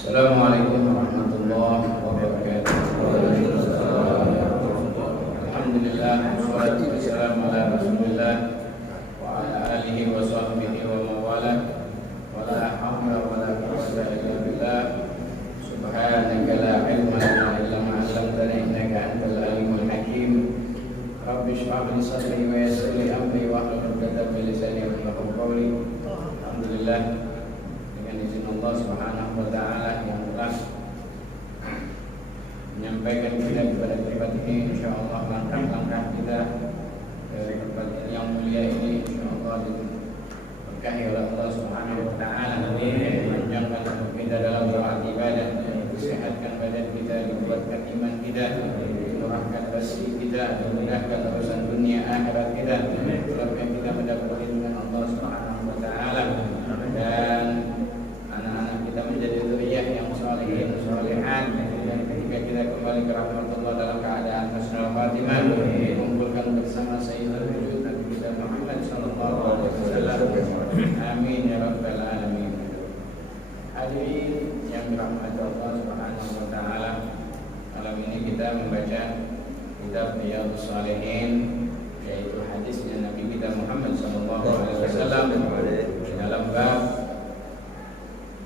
Assalamualaikum warahmatullahi wabarakatuh. Alhamdulillah, wassalatu wassalamu ala Rasulillah wa ala alihi wa sahbihi wa mawala wa la hawla wa la quwwata illa billah. Subhanaka la ilma lana illa ma 'allamtana innaka antal alimul hakim. Rabbi shrah li sadri wa yassir li amri wa hlul 'uqdatam min lisani yafqahu qawli. Alhamdulillah, dengan izin Allah Subhanahu wa taala yang telah menyampaikan kita kepada tempat ini, insyaallah langkah-langkah kita dari tempat yang mulia ini insyaallah diberkahi oleh Allah Subhanahu wa taala. Panjangkan umur kita dalam beribadah, sehatkan badan kita, dikuatkan iman kita, dimurahkan rezeki kita, dimudahkan urusan dunia akhirat kita, selama kita mendapat perlindungan Allah Subhanahu wa taala, dan anak-anak kita menjadi zuriyah yang salihin salihat, dan ketika kita kembali ke rahmat Allah dalam keadaan husnul khatimah, dikumpulkan bersama Sayyidul Wujud Nabi kita Muhammad sallallahu alaihi wasallam. Amin ya rabbal alamin. Hadirin yang dirahmati Allah Subhanahu wa taala, malam ini kita membaca kitab Riyadhus Shalihin, yaitu hadisnya Nabi kita Muhammad sallallahu alaihi wasallam dalam bab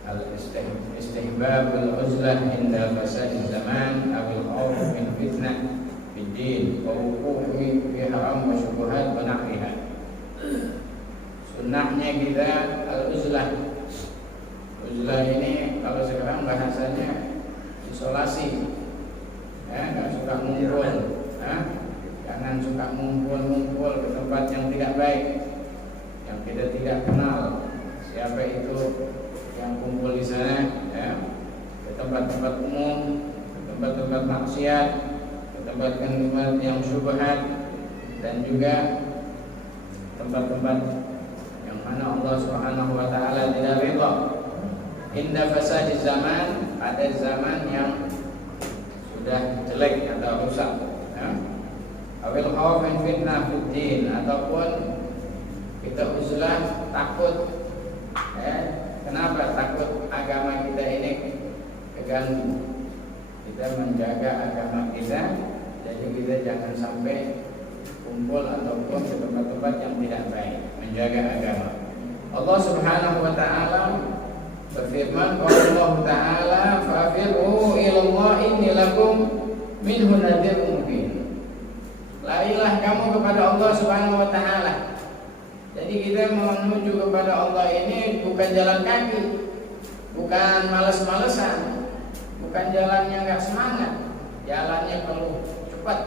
al-istihbab al-uzlah inda fasad zaman awil khawf min fitnah fid din wa wuqu'i fi haram wa syubhat wa nahwiha. Sunnahnya kita al-uzlah. Uzlah ini kalau sekarang bahasanya isolasi, nggak suka ngumpul, jangan suka ngumpul ke tempat yang tidak baik, yang kita tidak kenal siapa itu yang kumpul di sana, ke tempat-tempat umum, ke tempat-tempat maksiat, ke tempat-tempat yang syubhat, dan juga tempat-tempat yang mana Allah Subhanahu wa taala tidak ridha. Inda fasadi zaman, ada zaman yang sudah jelek atau rusak, awil khawf min fitnah fid din, ataupun kita uzlah takut, kenapa takut agama kita ini keganggu. Kita menjaga agama kita, jadi kita jangan sampai kumpul ataupun ke tempat-tempat yang tidak baik, menjaga agama. Allah Subhanahu wa taala berfirman, Allah taala fa'firu ilallah inni lakum minhu nadhirun mubin. Larilah kamu kepada Allah Subhanahu wa taala. Jadi kita menuju kepada Allah ini bukan jalan kaki, bukan malas-malesan, bukan jalannya enggak semangat, jalannya perlu cepat.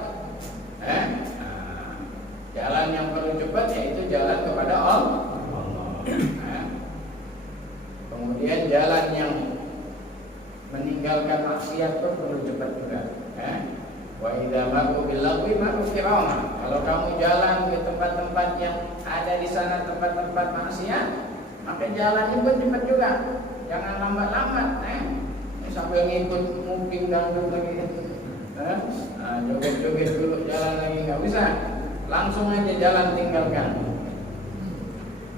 Jalan yang perlu cepat yaitu jalan kepada Allah. Kemudian jalan yang meninggalkan maksiat pun perlu cepat juga. Wa idza maru bil lagwi maru kirama. Kalau kamu jalan ke tempat-tempat yang ada di sana, tempat-tempat maksiat, maka jalannya pun cepat juga. Jangan lambat-lambat, sambil ngikut muping dangdut lagi. Joget-joget dulu, jalan lagi enggak bisa. Langsung aja jalan tinggalkan.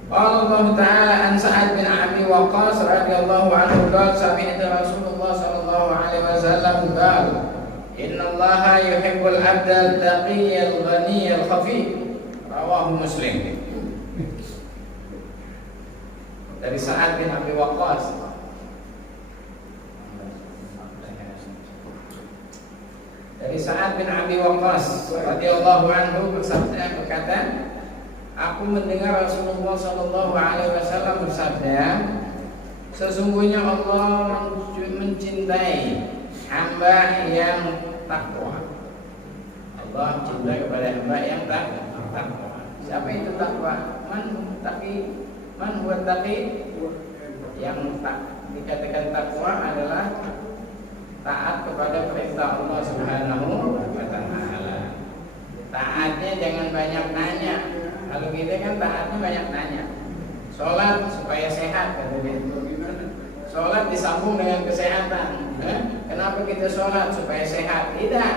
Allah Ta'ala an Sa'ad bin Abi Waqqas radhiyallahu anhu qala sami'tu Rasulullah sallallahu alaihi wasallam qala inna Allaha yuhibbul 'abdal taqiyyal ghaniyal khafi. Rawahu Muslim. Dari Sa'ad bin Abi Waqqas, radhiyallahu anhu berkata, aku mendengar Rasulullah sallallahu alaihi wasallam bersabda, sesungguhnya Allah mencintai hamba yang takwa. Allah cinta kepada hamba yang takwa. Siapa itu takwa? Man huwa taqi? Yang dikatakan takwa adalah taat kepada perintah Allah Subhanahu wa taala. Taatnya jangan banyak nanya. Kalau kita kan taatnya banyak nanya. Sholat supaya sehat, kata dia. Sholat disambung dengan kesehatan. Kenapa kita sholat? Supaya sehat. Tidak.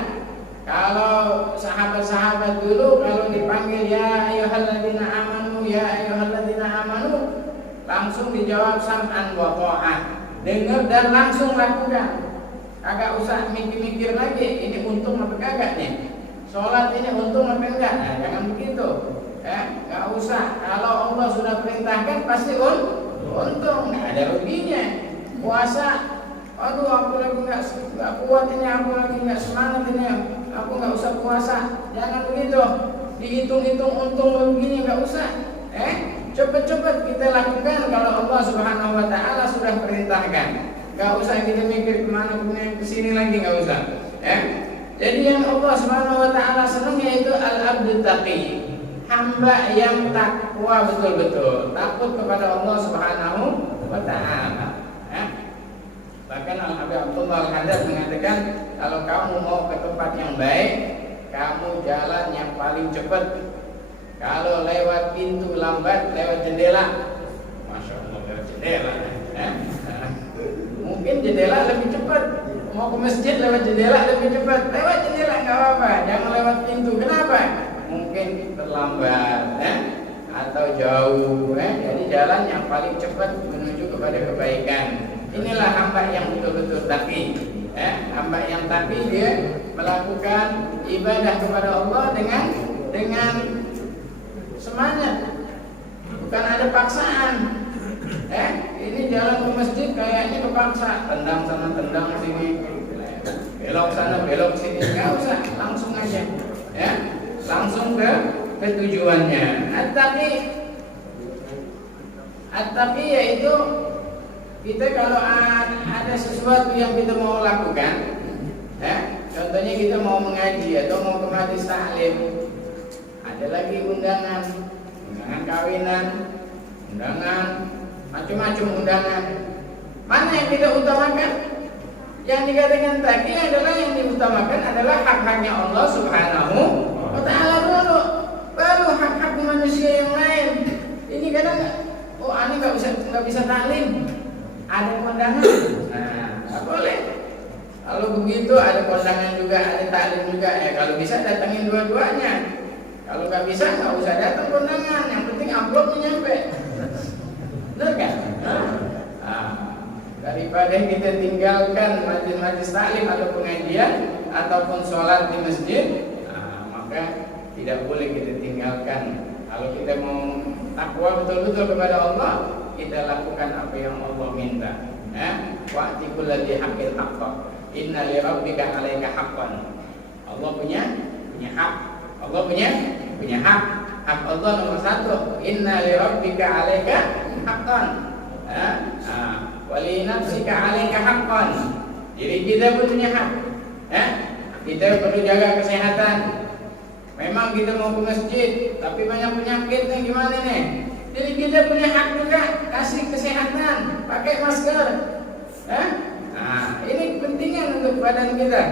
Kalau sahabat-sahabat dulu kalau dipanggil ya ayyuhalladzina amanu, ya ayyuhalladzina amanu, langsung dijawab sam'an wa tha'ah. dengar dan langsung lakukan. Kagak usah mikir-mikir lagi, ini untung apa kagak nih? Sholat ini untung apa enggak? Nah, jangan begitu. Nggak usah. Kalau Allah sudah perintahkan pasti untung, nggak ada ruginya. Puasa, aduh aku lagi nggak kuat ini, aku lagi nggak semangat ini, aku nggak usah puasa. Jangan begitu. Dihitung-hitung untung ruginya nggak usah. Cepet-cepet kita lakukan kalau Allah Subhanahu Wa Taala sudah perintahkan. Nggak usah kita mikir kemana kesini lagi, nggak usah. Jadi yang Allah Subhanahu Wa Taala senang yaitu al-abdu taqi. Hamba yang takwa betul-betul, takut kepada Allah Subhanahu wa Ta'ala. Bahkan Al-Habib Abdullah Al-Haddad mengatakan, kalau kamu mau ke tempat yang baik, kamu jalan yang paling cepat. Kalau lewat pintu lambat, lewat jendela. Masya Allah, lewat jendela. Mungkin jendela lebih cepat. Mau ke masjid lewat jendela lebih cepat. Lewat jendela nggak apa-apa, jangan lewat pintu. Kenapa? Mungkin terlambat atau jauh. Jadi jalan yang paling cepat menuju kepada kebaikan. Inilah hamba yang betul-betul taqi. Hamba yang taqi dia melakukan ibadah kepada Allah dengan semangat, bukan ada paksaan. Ini jalan ke masjid kayaknya kepaksa, tendang sana tendang sini, belok sana belok sini, nggak usah, langsung aja. Langsung ke tujuannya. At-taqi yaitu kita kalau ada sesuatu yang kita mau lakukan, contohnya kita mau mengaji atau mau ke majelis taklim, ada lagi undangan kawinan, undangan macam-macam undangan. Mana yang kita utamakan? Yang dikatakan taqi adalah yang diutamakan adalah hak-haknya Allah Subhanahu wa Ta'ala dulu, baru hak-hak manusia yang lain. Ini kadang ini nggak bisa taklim, ada kondangan, nggak boleh. Kalau begitu ada kondangan juga, ada taklim juga. Kalau bisa datangin dua-duanya. Kalau nggak bisa nggak usah datang kondangan. Yang penting amplopnya nyampe, benar kan? Daripada kita tinggalkan majelis taklim atau pengajian ataupun sholat di masjid, tidak boleh kita tinggalkan. Kalau kita mau takwa betul-betul kepada Allah, kita lakukan apa yang Allah minta. Wa'ti kulli haqqin haqqan. Inna li rabbika 'alaika haqqan. Allah punya hak. Allah punya hak. Hak Allah nomor 1. Inna li rabbika 'alaika haqqan. Wa li nafsika 'alaika haqqan. Jadi kita punya hak. Kita perlu jaga kesehatan. Memang kita mau ke masjid, tapi banyak penyakitnya gimana nih? Jadi kita punya hak juga, kasih kesehatan, pakai masker. Ini pentingnya untuk badan kita.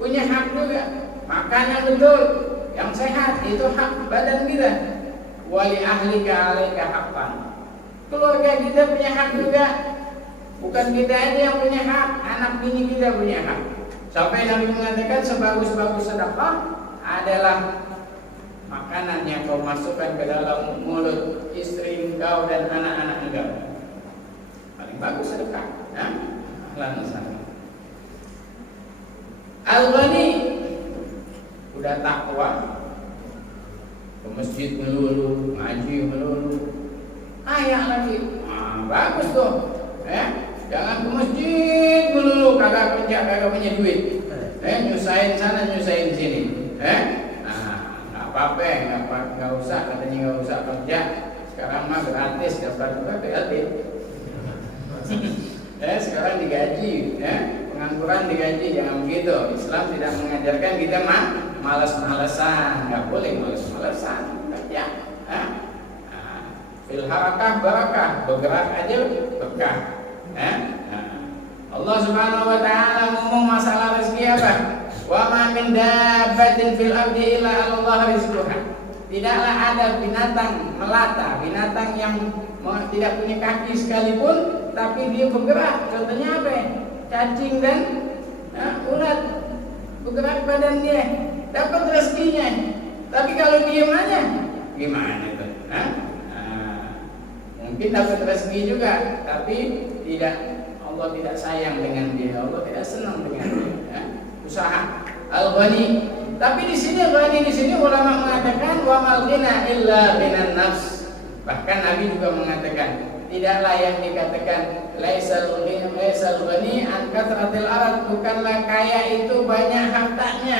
Punya hak juga, makan yang betul, yang sehat, itu hak badan kita. Wali ahlika 'alaika haqqan. Keluarga kita punya hak juga. Bukan kita aja yang punya hak, anak bini kita punya hak. Sampai Nabi mengatakan sebagus-bagus sedekah adalah makanan yang kau masukkan ke dalam mulut istri engkau dan anak-anak engkau. Paling bagus sedekah. Al-Ghani udah takwa, ke masjid melulu, ngaji melulu, ayah lagi, bagus tuh. Jangan ke masjid melulu, kagak kerja, kagak punya duit. Nyusahin sana, nyusahin sini. Nggak apa-apa, nggak usah, katanya nggak usah kerja. Sekarang mah gratis, daftar juga BLT. Sekarang digaji, pengangguran digaji, jangan begitu. Islam tidak mengajarkan kita malas-malasan, nggak boleh malas-malasan, kerja. Fil harakah barakah, bergerak aja berkah. Allah Subhanahu wa Ta'ala ngomong masalah rezeki apa? Wa ma min dabbatin fil ardi illa 'alallahi rizquha. Tidaklah ada binatang melata, binatang yang tidak punya kaki sekalipun, tapi dia bergerak. Contohnya apa? Cacing dan ulat, bergerak badan dia, dapat rezekinya. Tapi kalau diam aja, gimana itu? Mungkin dapat rezeki juga, tapi tidak, Allah tidak sayang dengan dia, Allah tidak senang dengan dia. Ya. Usaha al-ghani. Tapi di sini ghani, di sini ulama mengatakan wa mal ghina illa ghinan nafs. Bahkan Nabi juga mengatakan, tidaklah yang dikatakan laisal ghani an kathratil arad, bukanlah kaya itu banyak hartanya,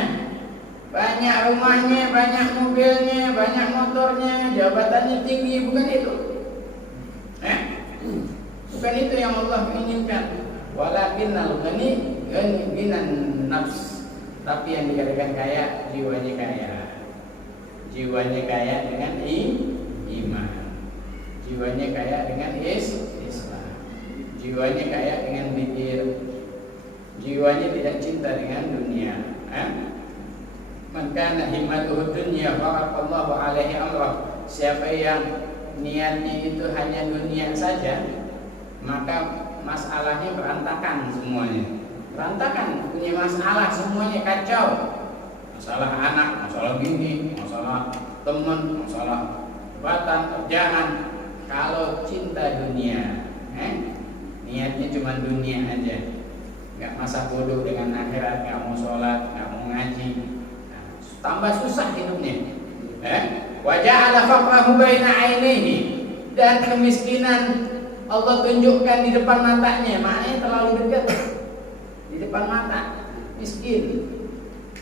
banyak rumahnya, banyak mobilnya, banyak motornya, jabatannya tinggi, bukan itu. Bukan itu yang Allah inginkan. Walakinnal ghani ghinan nafs. Tapi yang dikatakan kaya, jiwanya kaya. Jiwanya kaya dengan iman. Jiwanya kaya dengan Islam. Jiwanya kaya dengan zikir. Jiwanya tidak cinta dengan dunia. Man kana himmatuhu dunya faraqallahu alaihi amrah. Siapa yang niatnya itu hanya dunia saja, maka masalahnya berantakan semuanya. Berantakan, punya masalah semuanya kacau. Masalah anak, masalah gini, masalah teman, masalah jabatan, kerjaan. Kalau cinta dunia, niatnya cuma dunia aja, nggak masa bodoh dengan akhirat, nggak mau sholat, nggak mau ngaji, tambah susah hidupnya. Waja'ala faqrahu baina ainihi, dan kemiskinan Allah tunjukkan di depan matanya, maknanya terlalu dekat. Di depan mata, miskin.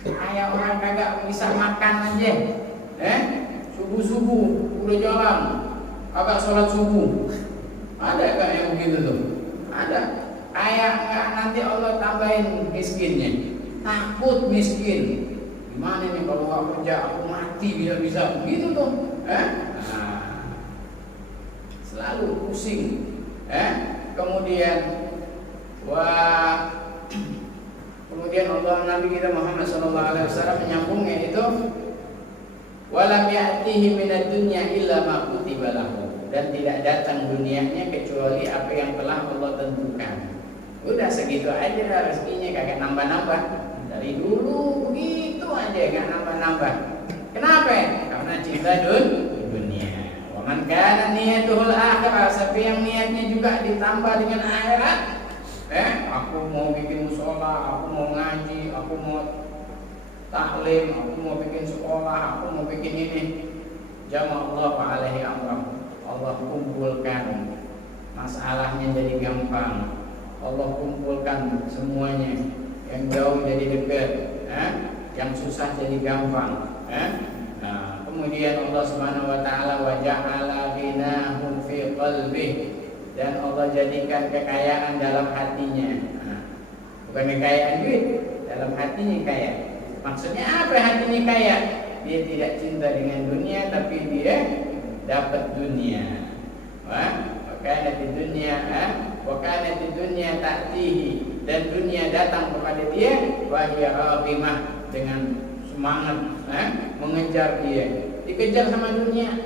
Kayak orang kagak bisa makan aja. Subuh-subuh udah jalan, kagak sholat subuh. Ada gak yang begitu tuh? Ada. Kayak nggak nanti Allah tambahin miskinnya. Takut miskin. Gimana nih kalau nggak kerja aku mati bisa begitu tuh. Selalu pusing. Kemudian kemudian Allah Nabi kita Muhammad SAW menyambungnya itu walam ya'tihi minad dunya illa ma kutiba lahu, dan tidak datang dunianya kecuali apa yang telah Allah tentukan. Udah segitu aja lah rezekinya, kagak nambah-nambah. Dari dulu begitu aja, gak nambah-nambah. Kenapa? Karena cinta dunia. Wa man kana niyatuhul akhirah, siapa yang niatnya juga ditambah dengan akhirat. Aku mau bikin musola, aku mau ngaji, aku mau taklim, aku mau bikin sekolah, aku mau bikin ini. Jama'allahu alaihi amrah. Allah kumpulkan masalahnya jadi gampang. Allah kumpulkan semuanya. Yang jauh jadi dekat, yang susah jadi gampang. Kemudian Allah Subhanahu wa taala wa ja'ala ghinahu fi qalbihi, dan Allah jadikan kekayaan dalam hatinya. Bukan kekayaan duit, dalam hatinya kaya. Maksudnya apa hatinya kaya? Dia tidak cinta dengan dunia, tapi dia dapat dunia. Wakana di dunia, wakana di dunia ta'tihi, dan dunia datang kepada dia. Wahya raqimah, dengan semangat mengejar dia. Dikejar sama dunia,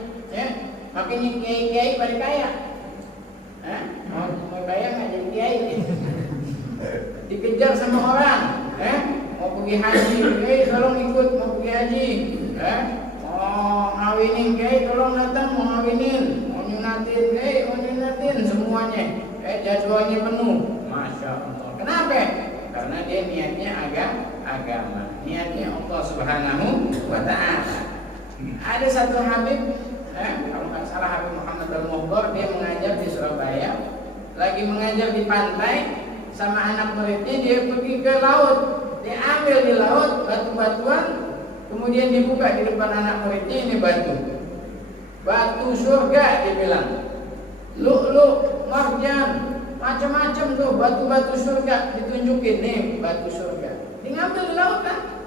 makanya kiai-kiai pada kaya. Mau kaya nggak jadi kiai? Dikejar sama orang, mau pergi haji, tolong ikut, mau pergi haji, mau ngawinin, tolong datang, mau ngawinin, mau nyunatin, mau nyunatin, semuanya, jadwalnya penuh, masya Allah. Kenapa? Karena dia niatnya agama, niatnya Allah Subhanahu wa Ta'ala. Ada satu Habib, kalau nggak salah Habib Muhammad Al-Muhdor, dia mengajar di Surabaya, lagi mengajar di pantai. Sama anak muridnya dia pergi ke laut, dia ambil di laut batu-batuan, kemudian dibuka di depan anak muridnya, ini batu surga, dia bilang, lu'lu', marjan, macam-macam tuh batu-batu surga, ditunjukin nih batu surga, dia ngambil di laut kan.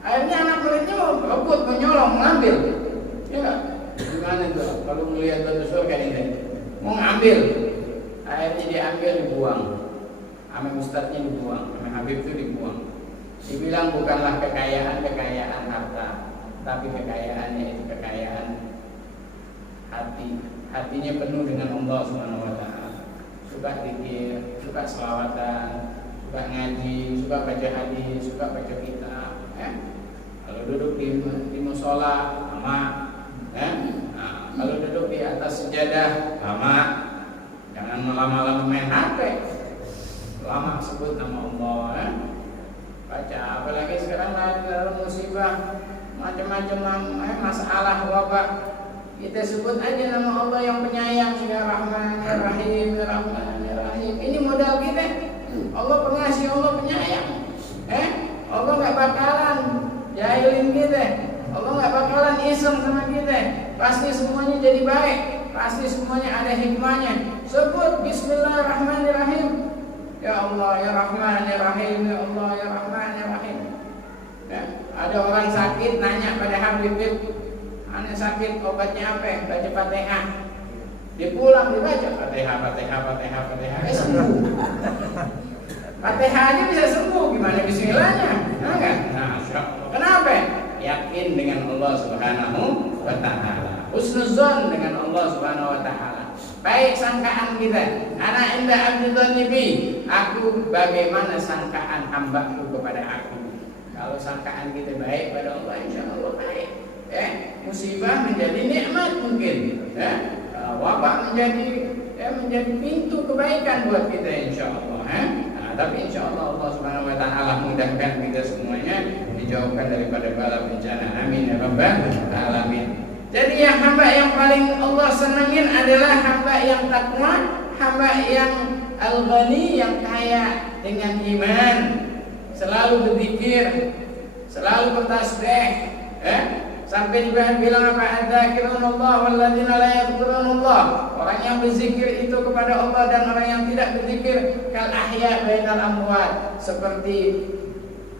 Akhirnya anak muridnya mau rebut, menyolong, ngambil, ya nggak? Gimana tuh kalau melihat batu surga ini, mau ngambil, akhirnya diambil, dibuang. Sama ustadznya dibuang, sama Habib itu dibuang. Dibilang bukanlah kekayaan harta, tapi kekayaannya itu kekayaan hati. Hatinya penuh dengan Allah Subhanahu wa Ta'ala. Suka zikir, suka selawatan, suka ngaji, suka baca hadis, suka baca kitab. Kalau duduk di musola lama, kalau duduk di atas sejadah lama. Jangan lama-lama main HP. Lama sebut nama Allah, baca. Apalagi sekarang dalam musibah macam-macam masalah wabak, kita sebut aja nama Allah yang penyayang, ya Rahman, ya Rahim, ya Rahman, ya Rahim. Ini modal kita. Allah pengasih, Allah penyayang. Allah nggak bakalan jahilin kita. Allah nggak bakalan iseng sama kita. Pasti semuanya jadi baik. Pasti semuanya ada hikmahnya. Sebut Bismillahirrahmanirrahim. Ya Allah, ya Rahman, ya Rahim, ya Allah, ya Rahman, ya Rahim. Ya, ada orang sakit nanya pada Habib, "Ane sakit, obatnya apa?" Baca Fatihah. Dia pulang dibaca Fatihah, Fatihah, Fatihah, Fatihah. Sembuh. Fatihah aja bisa sembuh, gimana bismillahnya? Nah, kan? Nah, kenapa? Yakin dengan Allah Subhanahu wa taala. Husnuzon dengan Allah Subhanahu wa taala. Baik sangkaan kita. Ana inda abdi dzannibi. Aku bagaimana sangkaan hambaku kepada aku. Kalau sangkaan kita baik pada Allah, insyaallah baik. Musibah menjadi nikmat mungkin. Wabak menjadi pintu kebaikan buat kita insyaallah. Tapi insyaallah Allah Subhanahu wa taala mudahkan kita semuanya, dijauhkan daripada bala bencana. Amin ya rabbal alamin. Jadi yang hamba yang paling Allah senangin adalah hamba yang takwa, hamba yang al-ghani, yang kaya dengan iman, selalu berzikir, selalu bertasbih, sampai juga bilang apa? Adzakirunallah walladzina la yadhkurunallah. Orang yang berzikir itu kepada Allah dan orang yang tidak berzikir kal ahya bainal amwat, seperti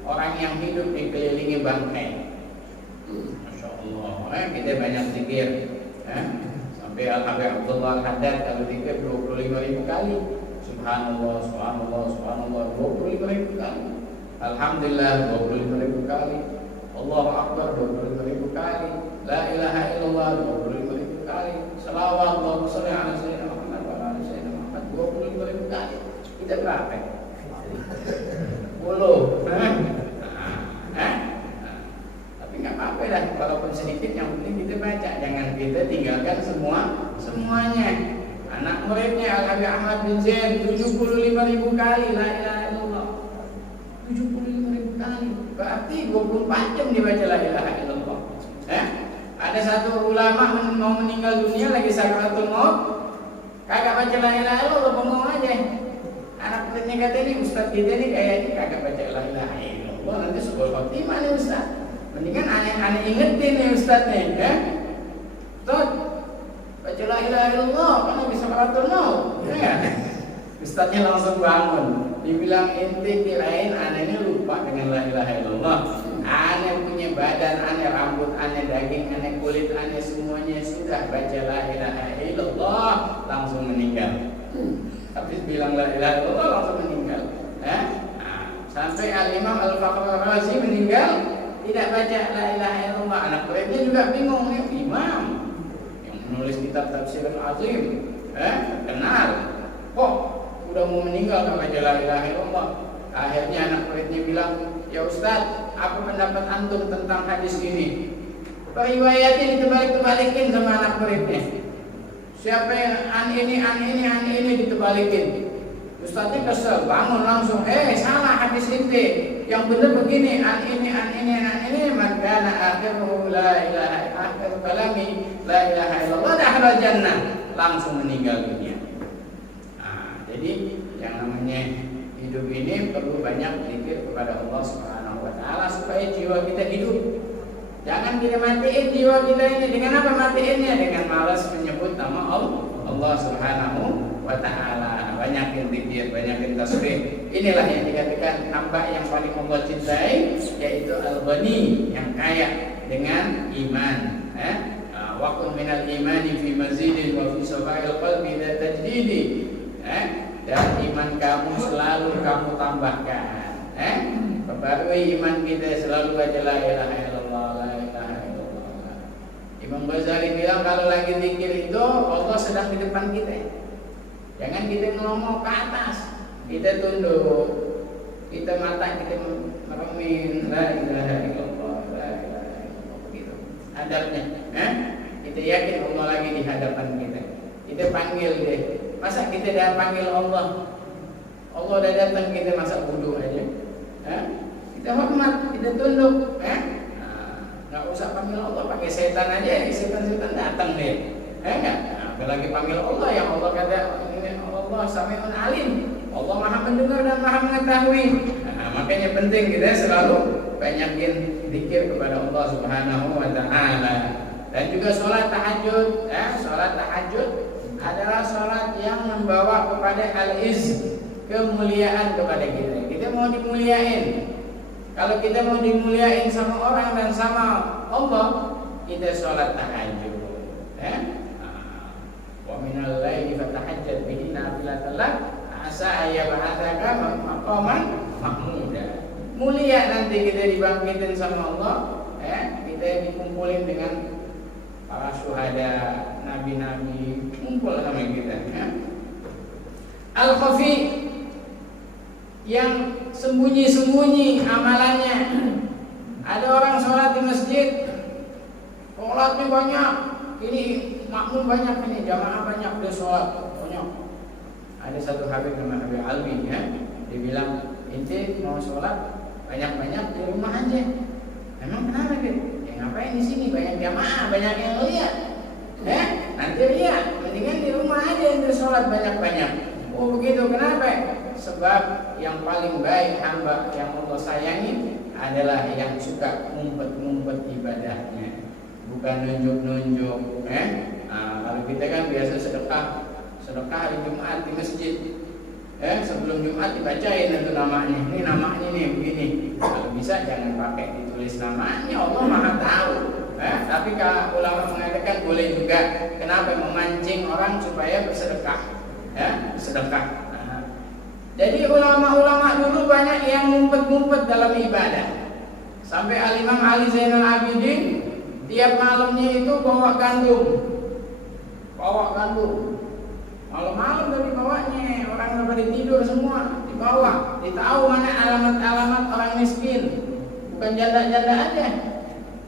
orang yang hidup dikelilingi bangkai. Kita banyak zikir, sampai Al-Habib Abdullah Al-Haddad kalau zikir 25.000 kali. Subhanallah, subhanallah, subhanallah 25.000 kali. Alhamdulillah 25.000 kali. Allahu Akbar 25.000 kali. La ilaha illallah 25.000 kali. Salawat Allahumma shalli ala sayyidina Muhammad wa ala sayyidina Muhammad 25.000 kali. Kita berapa? 10. Nggak apa-apa lah, walaupun sedikit yang penting kita baca, jangan kita tinggalkan semuanya. Anak muridnya Al-Habib Ahmad bin Zaid 75.000 kali la ilaha illallah. 75.000 kali. Berarti 24 jam dibaca la ilaha illallah. Ada satu ulama mau meninggal dunia lagi sakaratul maut, kagak baca la ilaha illallah, bengong aja. Anak muridnya kata ini, ustaz kita ini kayaknya kagak baca la ilaha illallah, nanti sebul khotimah nih ustaz. Mendingan aneh-aneh ingetin nih Ustaz nih, Ustaz, baca la ilaha illallah, kan lagi sakaratul maut, Ustaznya langsung bangun. Dibilang ente kirain aneh ini lupa dengan la ilaha illallah. Aneh punya badan, aneh rambut, aneh daging, aneh kulit, aneh semuanya sudah baca la ilaha illallah, langsung meninggal. Habis bilang la ilaha illallah langsung meninggal. Sampai Al-Imam Al-Fakhr Razi meninggal, tidak baca la ilaha illallah. Anak muridnya juga bingung, imam yang menulis kitab tafsir azim, kenal, kok udah mau meninggal nggak baca la ilaha illallah. Akhirnya anak muridnya bilang, ya Ustaz, apa pendapat antum tentang hadis ini? Riwayatnya ditebalik-tebalikin sama anak muridnya. Siapa yang an ini ditebalikin. Ustaznya kesel, bangun langsung, salah hadis ini. Yang benar begini, an ini, maka akhiru la ilaha akhir kalami la ilaha illallah dakhala jannah, langsung meninggal dunia. Jadi yang namanya hidup ini perlu banyak zikir kepada Allah Subhanahu wa taala supaya jiwa kita hidup. Jangan kita matiin jiwa kita ini. Dengan apa matiinnya? Dengan malas menyebut nama Allah Subhanahu wa taala. Banyakin zikir, banyakin tasbih. Inilah yang dikatakan hamba yang paling Allah cintai, yaitu al-ghani, yang kaya dengan iman. Wa kun minal imani fi mazidin wa fi safa'il qalbi la tajdidi. Dan iman kamu selalu kamu tambahkan. Perbarui iman kita, selalu baca la ilaha illallah, la ilaha illallah. Imam Ghazali bilang kalau lagi zikir itu Allah sedang di depan kita. Jangan kita ngomong ke atas, kita tunduk, kita mata kita meremin la ilaha illallah, la ilaha illallah, begitu adabnya. Kita yakin Allah lagi di hadapan kita. Kita panggil dia. Masa kita dah panggil Allah? Allah udah datang kita masa bodoh aja. Kita hormat, kita tunduk. Nggak usah panggil Allah, pakai setan aja, setan datang deh. Apalagi panggil Allah yang Allah kata Allah Sami'un Alim. Allah Maha mendengar dan Maha mengetahui. Makanya penting kita selalu banyakin zikir kepada Allah Subhanahu wa taala. Dan juga sholat tahajud. Sholat tahajud adalah sholat yang membawa kepada al-izz, kemuliaan kepada kita. Kita mau dimuliain. Kalau kita mau dimuliain sama orang dan sama Allah, kita sholat tahajud. Wa minal laili fatahajjad bihi nafilatan lak asa ayyab'atsaka maqaman mahmuda. Mulia nanti kita dibangkitin sama Allah, kita dikumpulin dengan para syuhada, nabi-nabi, kumpul sama kita. Al-khafi, yang sembunyi-sembunyi amalannya. Ada orang sholat di masjid, sholatnya banyak, ini makmum banyak, ini jamaah banyak, dia sholat banyak. Ada satu habib namanya Habib Alwi, dia bilang, ente mau sholat banyak-banyak di rumah aja. Emang kenapa gitu? Ya ngapain di sini, banyak jamaah, banyak yang lihat. Nanti lihat, mendingan di rumah aja ente sholat banyak-banyak. Oh begitu, kenapa? Sebab yang paling baik hamba yang Allah sayangi adalah yang suka ngumpet-ngumpet ibadahnya, bukan nunjuk-nunjuk. Kalau kita kan biasa sedekah hari Jumat di masjid. Sebelum Jumat dibacain itu namanya. Ini namanya nih begini. Kalau bisa jangan pakai ditulis namanya, Allah Maha tahu. Tapi kalau ulama mengatakan boleh juga. Kenapa? Memancing orang supaya bersedekah. Sedekah. Jadi ulama-ulama dulu banyak yang ngumpet-ngumpet dalam ibadah. Sampai Al-Imam Ali Zainal Abidin tiap malamnya itu bawa gandum. Malam-malam dari bawanya, orang udah pada tidur semua, dibawa. Ditahu mana alamat-alamat orang miskin. Bukan janda-janda aja,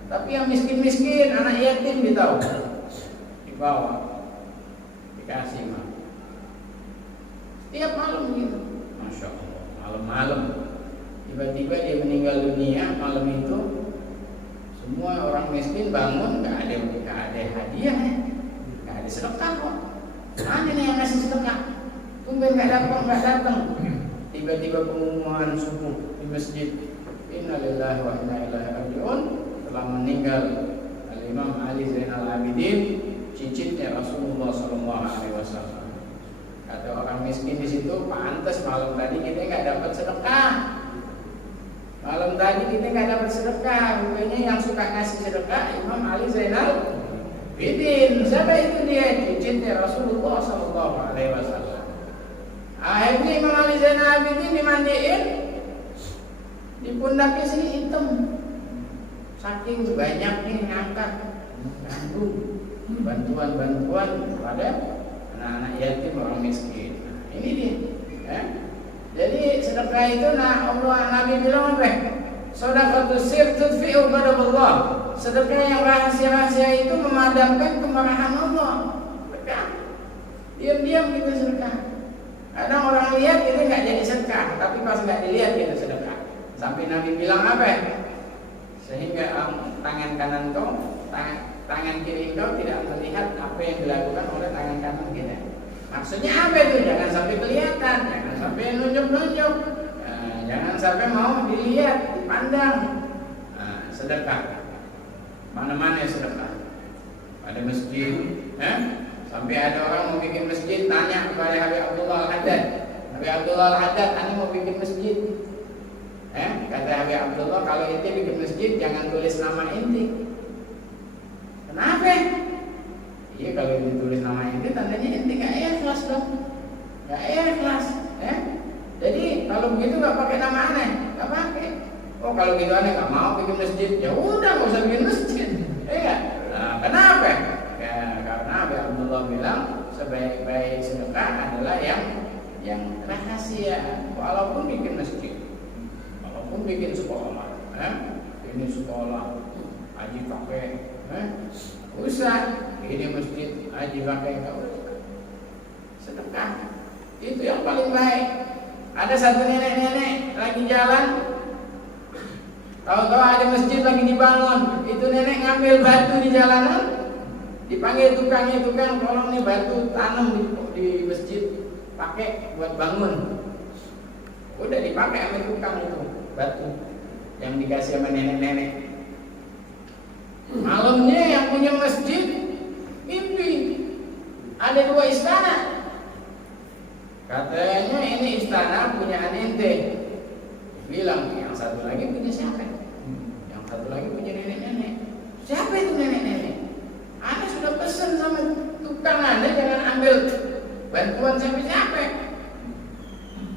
tapi yang miskin-miskin, anak yatim ditahu. Dibawa, dikasih mah. Setiap malam gitu. Masya Allah, malam-malam tiba-tiba dia meninggal dunia. Malam itu semua orang miskin bangun, gak ada hadiah, gak ada sedekah kok. Mana nih yang ngasih sedekah? Tumben gak datang. Tiba-tiba pengumuman subuh di masjid, innalillahi wa inna ilaihi raji'un, telah meninggal Al-Imam Ali Zainal Abidin, cicitnya Rasulullah SAW. Kata orang miskin di situ, pantas malam tadi kita nggak dapat sedekah. Rupanya yang suka ngasih sedekah Imam Ali Zainal Abidin. Siapa itu dia? Cicitnya Rasulullah SAW. Akhirnya Imam Ali Zainal Abidin dimandiin, di pundaknya sini hitam. Saking banyaknya ngangkat bantuan kepada anak-anak yatim, orang miskin. Ini dia. Jadi sedekah itu, Allah Nabi bilang apa? Shadaqatus sir tudfi'u ghadaballah. Sedekah yang rahasia-rahasia itu memadamkan kemarahan Allah. Sedekah. Diam-diam kita sedekah. Kadang orang lihat kita nggak jadi sedekah, tapi pas nggak dilihat kita sedekah. Sampai Nabi bilang apa? Sehingga tangan kanan kau, tangan kiri kau tidak melihat apa yang dilakukan oleh tangan kanan kita. Maksudnya apa itu? Jangan sampai kelihatan, jangan sampai nunjuk-nunjuk, jangan sampai mau dilihat, dipandang. Sedekah, mana-mana sedekah. Pada masjid, sampai ada orang mau bikin masjid, tanya kepada Habib Abdullah Al-Haddad. Habib Abdullah Al-Haddad, ane mau bikin masjid. Kata Habib Abdullah, kalau ente bikin masjid jangan tulis nama ente. Kenapa? Iya, kalau ditulis nama ente tandanya ente gak ikhlas dong. Gak ikhlas. Jadi kalau begitu gak pakai nama aneh, gak pakai. Oh kalau gitu aneh gak mau bikin masjid, ya udah gak usah bikin masjid. Kenapa? Ya karena Habib Abdullah bilang sebaik-baik sedekah adalah yang rahasia. Walaupun bikin masjid, walaupun bikin sekolah, ini sekolah haji pakai, usah ini masjid haji pakai, nggak usah. Sedekah itu yang paling baik. Ada satu nenek-nenek lagi jalan, tahu-tahu ada masjid lagi dibangun, itu nenek ngambil batu di jalanan, dipanggil tukang, tolong nih batu tanam di masjid, pakai buat bangun. Udah dipakai sama tukang itu batu yang dikasih sama nenek-nenek. Malamnya yang punya masjid mimpi ada 2 istana. Katanya ini istana punya ente. Bilang yang satu lagi punya siapa? Yang satu lagi punya nenek-nenek. Siapa itu nenek-nenek? Anda sudah pesan sama tukang Anda jangan ambil bantuan siapa-siapa.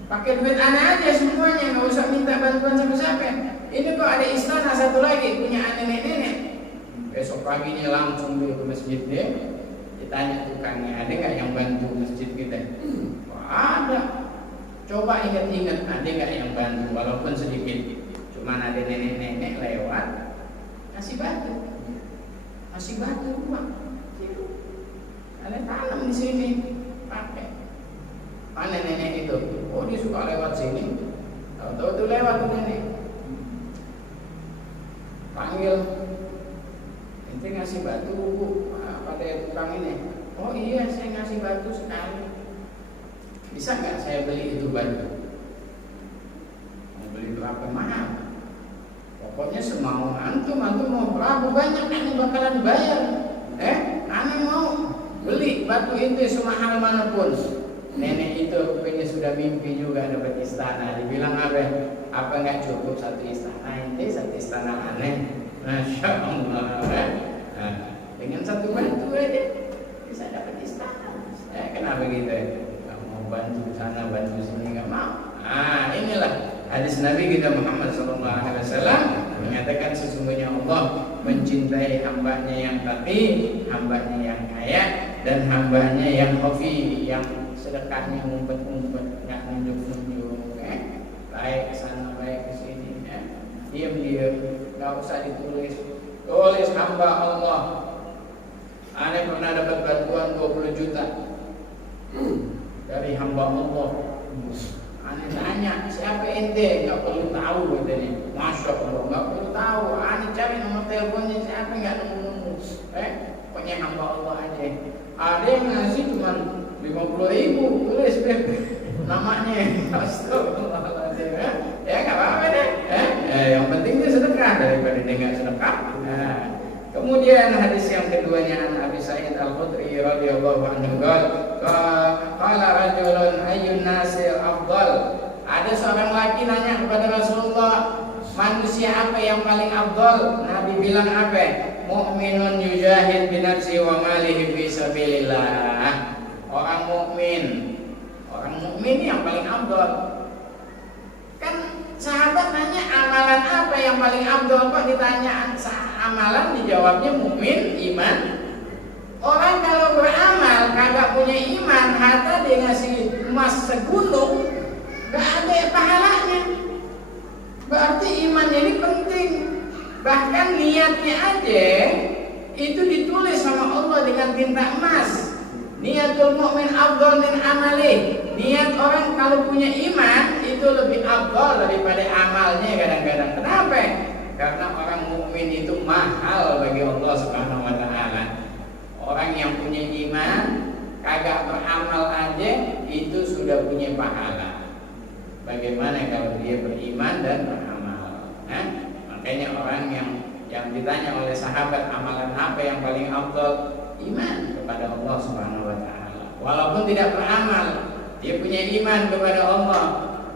Pakai duit Anda aja semuanya, nggak usah minta bantuan siapa-siapa. Ini kok ada istana satu lagi punya nenek-nenek. Besok paginya langsung dia ke masjid dia. Ditanya tukangnya, ada nggak yang bantu masjid kita? Ada. Coba ingat-ingat, ada nggak yang bantu walaupun sedikit. Cuman ada nenek-nenek lewat kasih batu rumah. Ada tanam di sini pakai. Mana nenek itu? Oh dia suka lewat sini. Tahu-tahu itu lewat tuh nenek. Panggil, ente ngasih batu bu pada tukang ini. Oh iya saya ngasih batu sekali. Bisa nggak saya beli itu batu? Mau beli berapa mahal? Pokoknya semau antum mau berapa banyak ini bakalan bayar. Aneh mau beli batu itu semahal manapun. Nenek itu rupanya sudah mimpi juga dapat istana. Dibilang apa nggak cukup satu istana? Ente satu istana aneh. Masya Allah. Dengan satu batu aja bisa dapat istana. Kenapa gitu? Bantu sana, bantu sini nggak mau. Inilah hadis Nabi kita Muhammad SAW mengatakan sesungguhnya Allah mencintai hambanya yang taqi, hambanya yang kaya, dan hambanya yang khafi, yang sedekahnya ngumpet-ngumpet, nggak nunjuk-nunjuk, baik ke sana, baik ke sini, diam-diam, nggak usah ditulis. Tulis hamba Allah. Aneh pernah dapat bantuan 20 juta. Dari hamba Allah. Aneh tanya, siapa ente? Gak perlu tahu katanya. Masya Allah, gak perlu tahu. Aneh cari nomor teleponnya siapa, gak nemu. Pokoknya hamba Allah aja. Ada yang ngasih cuma 50.000, tulis namanya. Astagfirullahaladzim. Ya gak apa-apa deh. Yang penting dia sedekah daripada dia gak sedekah. Kemudian hadis yang keduanya an Abi Sa'id Al-Khudri radhiyallahu anhu qala rajulun ayyun nasil afdal. Ada seorang laki nanya kepada Rasulullah, manusia apa yang paling afdal? Nabi bilang apa? Mu'minun yujahid bi nafsi wa malihi fi sabilillah. Orang mukmin yang paling afdal. Kan sahabat nanya amalan apa yang paling afdal, kok ditanya amalan dijawabnya mukmin, iman. Orang kalau beramal kagak punya iman, harta dia ngasih emas segunung, gak ada pahalanya. Berarti iman ini penting. Bahkan niatnya aja itu ditulis sama Allah dengan tinta emas. Niatul mukmin afdal min amali. Niat orang kalau punya iman itu lebih afdal daripada amalnya kadang-kadang. Kenapa? Karena orang mukmin itu mahal bagi Allah Subhanahu wa taala. Orang yang punya iman kagak beramal aja itu sudah punya pahala. Bagaimana kalau dia beriman dan beramal? Makanya orang yang ditanya oleh sahabat amalan apa yang paling afdal? Iman kepada Allah Subhanahu wa taala. Walaupun tidak beramal, dia punya iman kepada Allah,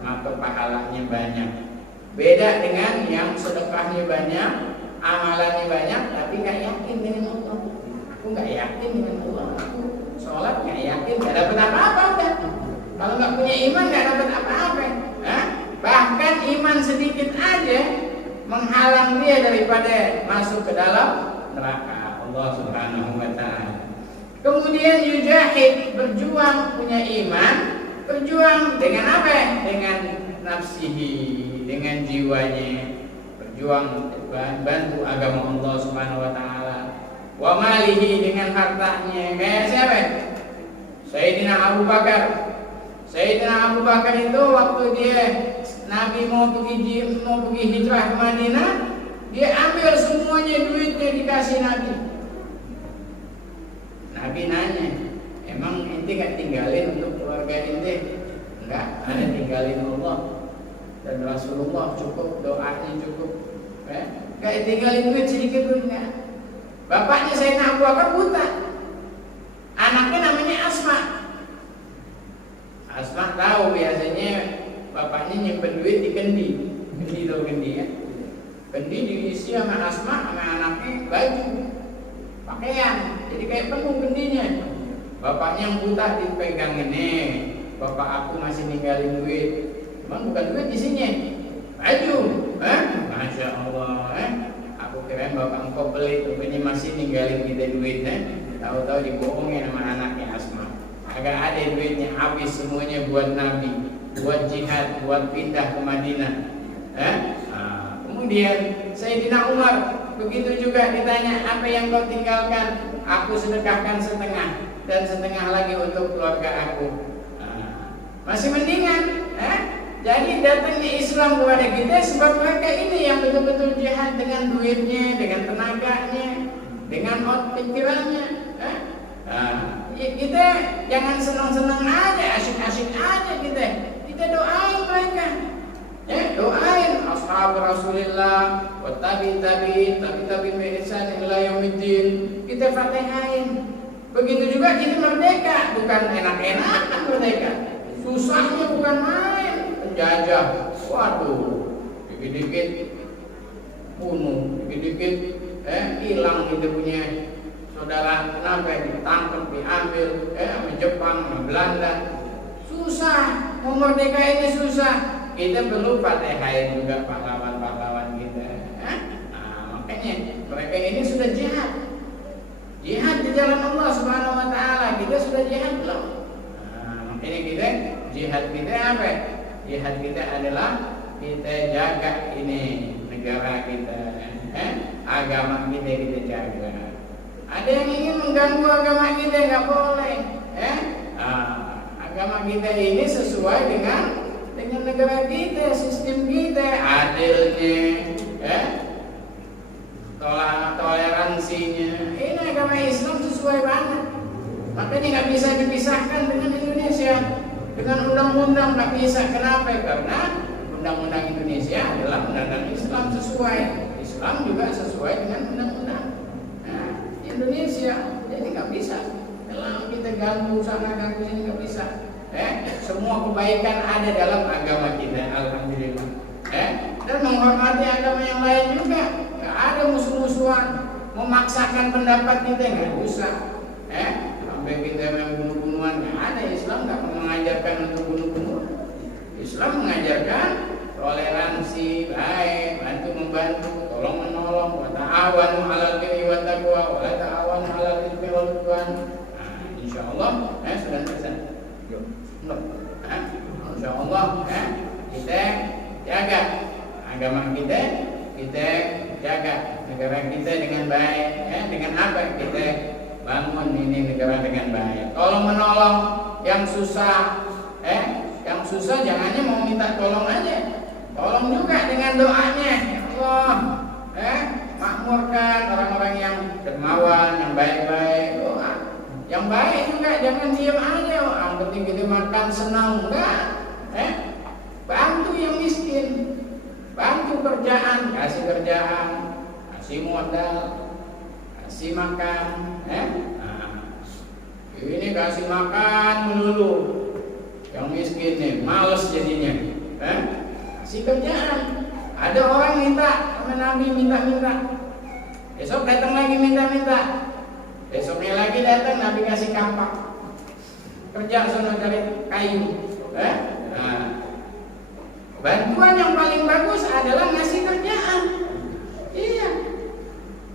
maka pahalanya banyak. Beda dengan yang sedekahnya banyak, amalannya banyak, tapi nggak yakin dengan Allah. Aku nggak yakin dengan Allah. Aku sholat nggak yakin, nggak dapat apa-apa kan? Kalau nggak punya iman nggak dapat apa-apa. Bahkan iman sedikit aja menghalang dia daripada masuk ke dalam neraka Allah Subhanahu wa taala. Kemudian yujahid, berjuang, punya iman, berjuang dengan apa? Dengan nafsihi, dengan jiwanya, berjuang bantu agama Allah Subhanahu wa taala. Wa malihi, dengan hartanya. Kayak siapa? Sayyidina Abu Bakar. Sayyidina Abu Bakar itu waktu dia Nabi mau pergi hijrah ke Madinah, dia ambil semuanya duitnya dikasih Nabi. Nabi nanya, emang ente gak tinggalin untuk keluarga ente? Enggak, ada tinggalin Allah dan Rasulullah, cukup doanya cukup. Gak tinggalin duit sedikit pun enggak. Bapaknya Sayyidina Abu Bakar buta, anaknya namanya Asma. Asma tahu biasanya bapaknya nyimpen duit di kendi itu kendi ya. Kendi diisi sama Asma sama anaknya baju, pakaian, jadi kayak penuh kendinya. Bapaknya yang buta dipegang ini, bapak aku masih ninggalin duit, emang bukan duit isinya, baju, Masya Allah, aku kirain bapak engkau beli, rupanya masih ninggalin kita duitnya, tahu-tahu dibohongin sama anaknya Asma. Agak ada duitnya habis semuanya buat Nabi, buat jihad, buat pindah ke Madinah. Kemudian Sayyidina Umar begitu juga ditanya, apa yang kau tinggalkan? Aku sedekahkan setengah dan setengah lagi untuk keluarga aku. Masih mendingan. Jadi datangnya Islam kepada kita sebab mereka ini yang betul-betul jihad dengan duitnya, dengan tenaganya, dengan pikirannya. Kita jangan senang-senang aja, asyik-asyik aja kita. Kita doain mereka. Doain ashab Rasulullah wa tabi'in bi ihsan ila yaumiddin. Kita Fatihain. Begitu juga kita merdeka, bukan enak-enakan merdeka. Susahnya bukan main, penjajah. Waduh, dikit-dikit bunuh, dikit-dikit hilang kita punya saudara, kenapa ditangkap, diambil, sama Jepang, sama Belanda. Susah, mau merdeka ini susah. Kita perlu Fatihain juga pahlawan-pahlawan kita. Makanya mereka ini sudah jihad di jalan Allah Subhanahu Wa Taala. Kita sudah jihad belum? Makanya kita jihad kita apa? Jihad kita adalah kita jaga ini negara kita, agama kita jaga. Ada yang ingin mengganggu agama kita, nggak boleh. Agama kita ini sesuai dengan negara kita, sistem kita, adilnya, toleransinya. Ini agama Islam sesuai banget. Makanya nggak bisa dipisahkan dengan Indonesia, dengan undang-undang nggak bisa. Kenapa? Karena undang-undang Indonesia adalah undang-undang Islam sesuai. Islam juga sesuai dengan undang-undang Indonesia, jadi nggak bisa. Kalau kita ganggu sana ganggu sini nggak bisa. Semua kebaikan ada dalam agama kita, alhamdulillah. Dan menghormati agama yang lain juga. Nggak ada musuh-musuhan, memaksakan pendapat kita nggak usah. Sampai kita yang bunuh-bunuhan nggak ada. Islam nggak mengajarkan untuk bunuh-bunuhan. Islam mengajarkan toleransi, baik, bantu membantu, tolong menolong, wa ta'awanu 'alal birri wat taqwa wa la ta'awanu 'alal itsmi wal 'udwan. Insyaallah sudah selesai. Insyaallah kita jaga agama kita jaga negara kita dengan baik. Dengan apa kita bangun ini negara dengan baik. Tolong menolong yang susah, yang susah jangannya mau minta tolong aja. Tolong juga dengan doanya, ya Allah, makmurkan orang-orang yang dermawan, yang baik-baik. Doa yang baik juga, jangan diam aja. Yang penting kita makan senang, enggak. Bantu yang miskin, bantu kerjaan, kasih modal, kasih makan. Ini kasih makan melulu, yang miskin nih, males jadinya. Si kerjaan. Ada orang minta sama Nabi, minta. Besok datang lagi minta. Besoknya lagi datang, Nabi kasih kampak. Kerja sono cari kayu. Bantuan yang paling bagus adalah ngasih kerjaan. Iya.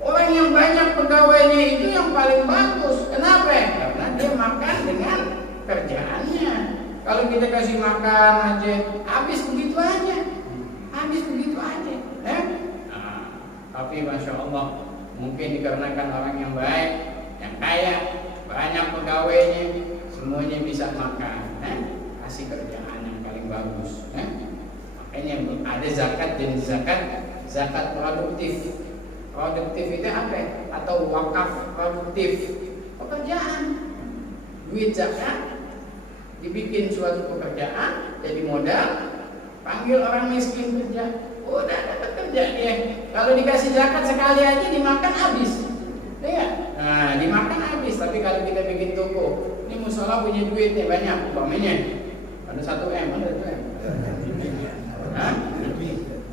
Orang yang banyak pegawainya itu yang paling bagus. Kenapa? Karena dia makan dengan kerjaannya. Kalau kita kasih makan aja, habis begitu aja. Tapi Masya Allah, mungkin dikarenakan orang yang baik, yang kaya, banyak pegawainya, semuanya bisa makan. kasih kerjaan yang paling bagus. Makanya ada zakat jenis zakat produktif. Produktif itu apa? Atau wakaf produktif, pekerjaan. Duit zakat dibikin suatu pekerjaan jadi modal, panggil orang miskin kerja, udah dapat kerja dia. Kalau dikasih zakat sekali aja dimakan habis, ya. Nah, dimakan habis. Tapi kalau kita bikin toko, ini musola punya duitnya banyak, umpamanya ada 1 M, ada 2 M.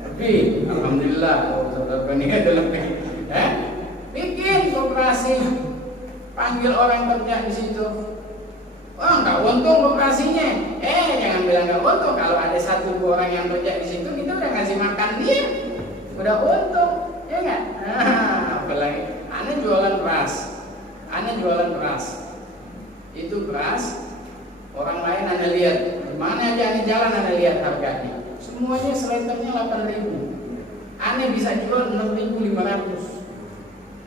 Lebih. Alhamdulillah. Saudara ini ada lebih. Bikin koperasi, panggil orang kerja di situ. Oh, nggak untung koperasinya. Jangan bilang nggak untung. Kalau ada 1 orang yang kerja di situ, kita udah ngasih makan dia, udah untung, ya nggak? Apalagi, Anda jualan beras, itu beras orang lain Anda lihat, mana aja Anda jalan Anda lihat harganya, semuanya seliternya 8.000, Anda bisa jual 6.500,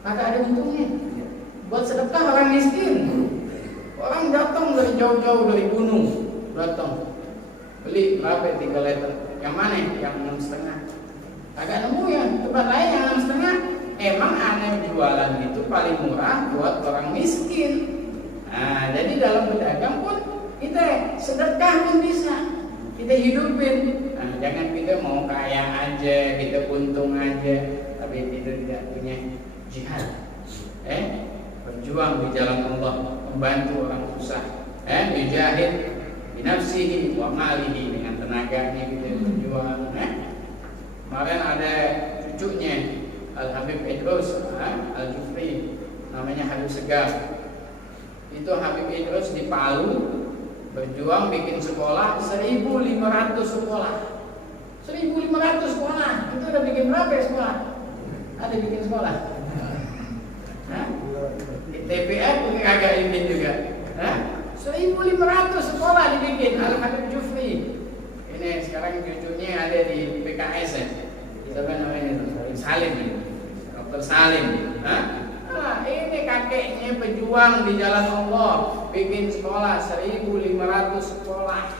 kagak ada untungnya. Buat sedekah orang miskin. Orang datang dari jauh-jauh dari gunung, datang beli berapa 3 liter. Yang mana? Yang 6,5. Agak nemu ya tempat lain yang 6,5. Emang aneh jualan itu paling murah buat orang miskin. Nah, jadi dalam berdagang pun kita sedekah pun bisa, kita hidupin. Nah, jangan kita mau kaya aja, kita untung aja, tapi kita tidak punya jihad. Berjuang di jalan Allah, membantu orang susah. Yujahid binafsihi wa malihi, dengan tenaganya kita berjuang. Kemarin ada cucunya Al-Habib Idrus Al-Jufri, namanya Habib Segar. Itu Habib Idrus di Palu berjuang bikin sekolah 1.500 sekolah. 1.500 sekolah. Itu udah bikin berapa ya sekolah? Ada bikin sekolah. TPF agak ingin juga. 1.500 sekolah dibikin Al-Habib Jufri. Ini sekarang cucunya ada di PKS ya. Siapa namanya itu? Salim, Dr. Salim. Ini kakeknya pejuang di jalan Allah, bikin sekolah 1.500 sekolah.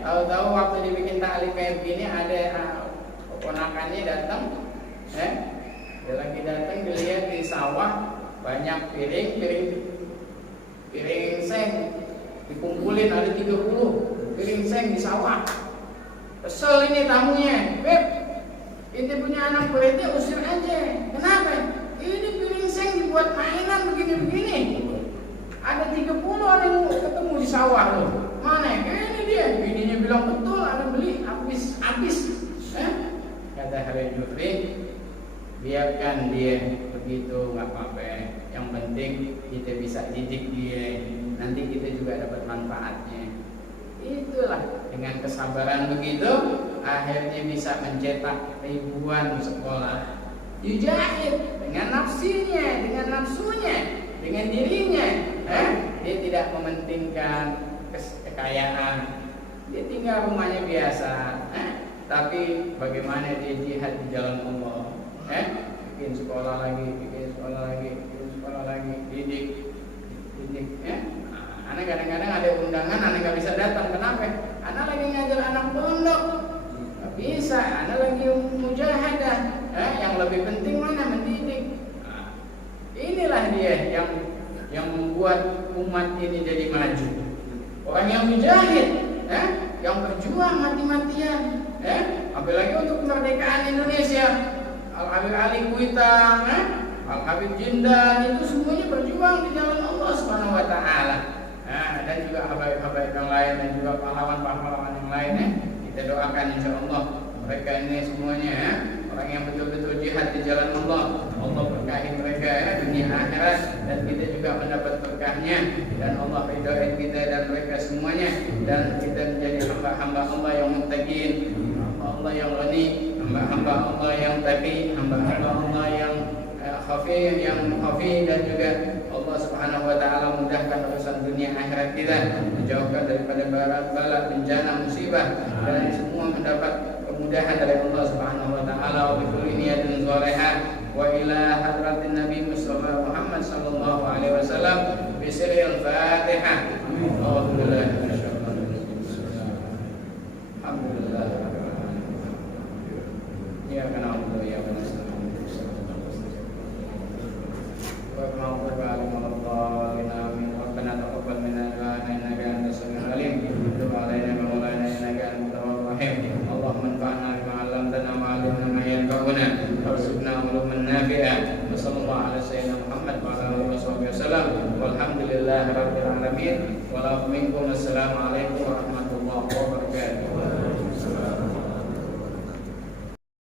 Tahu-tahu waktu dibikin taklim kayak begini, ada keponakannya datang. Dia lagi datang, dilihat di sawah banyak piring seng dikumpulin, ada 30 piring seng di sawah. Kesel ini tamunya, Beb, ini punya anak kulitnya, usir aja. Kenapa? Ini piring seng dibuat mainan begini-begini. Ada 30 orang yang ketemu di sawah loh. Mana? Ini dia. Bininya bilang betul, ada beli habis. Kata Habib Jufri, biarkan dia begitu, nggak apa-apa. Yang penting kita bisa didik dia, nanti kita juga dapat manfaatnya. Itulah, dengan kesabaran begitu akhirnya bisa mencetak ribuan sekolah. Yujahid dengan nafsinya, dengan nafsunya, dengan dirinya. Dia tidak mementingkan kekayaan. Dia tinggal rumahnya biasa. Tapi bagaimana dia jihad di jalan Allah? Bikin sekolah lagi, didik. Anak kadang-kadang ada undangan, anak nggak bisa datang. Kenapa? Anak lagi ngajar anak pondok, nggak bisa. Anak lagi mujahadah. Yang lebih penting mana? Mendidik. Inilah dia yang membuat umat ini jadi maju. Orang yang mujahid, yang berjuang mati-matian, apalagi untuk kemerdekaan Indonesia. Al-Habib Ali Kuitang, Al-Habib Jindan, itu semuanya berjuang di jalan Allah Subhanahu wa taala. Dan juga habaib-habaib yang lain, dan juga pahlawan-pahlawan yang lain. Kita doakan insyaallah mereka ini semuanya orang yang betul-betul jihad di jalan Allah. Allah berkahi mereka dunia akhirat, dan kita juga mendapat berkahnya, dan Allah ridhoin kita dan mereka semuanya, dan kita menjadi hamba-hamba Allah yang muttaqin, Allah yang ghani, hamba-hamba Allah yang taqi, hamba-hamba Allah yang khafi, dan juga Allah Subhanahu wa taala mudahkan urusan dunia akhirat kita, menjauhkan daripada bala bencana musibah, dan semua mendapat kemudahan dari Allah Subhanahu wa taala. Wa bi kulli niyatin shalihah wa ila hadratin Nabi Muhammad sallallahu alaihi wasallam bi sirril Fatihah. Alhamdulillah. Iyyaka na'budu wa iyyaka nasta'in. Wa Rabbana taqabbal minna innaka antas samiul alim. Tub 'alaina ya maulana innaka antat tawwabur rahim. Allahumma anfa'na bima 'allamtana wa 'allimna ma yanfa'una warzuqna 'ilman nafi'a. Wa sallallahu ala sayyidina Muhammad wa ala alihi wasallam. Walhamdulillahi rabbil alamin. Wa minkum assalamu alaikum warahmatullahi wabarakatuh.